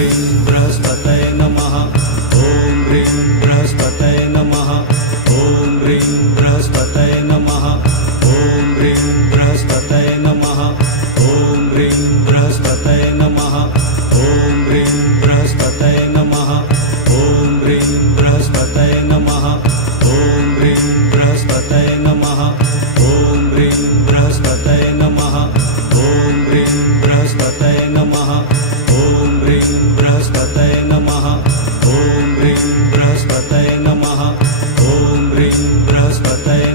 ह्रीं बृहस्पतये नमः। ॐ ह्रीं बृहस्पतये नमः। ॐ ह्रीं बृहस्पतये नमः। ॐ ह्रीं बृहस्पतये नमः। ॐ ह्रीं बृहस्पतये नमः। ॐ ह्रीं बृहस्पतये नमः। ॐ ह्रीं बृहस्पतये नमः। ॐ ह्रीं बृहस्पतये नमः। ॐ ह्रीं बृहस्पतये नमः। ॐ ह्रीं बृहस्पतये नमः। ॐ ह्रीं बृहस्पतये नमः। ॐ ह्रीं बृहस्पतये नमः। ॐ ह्रीं बृहस्पतये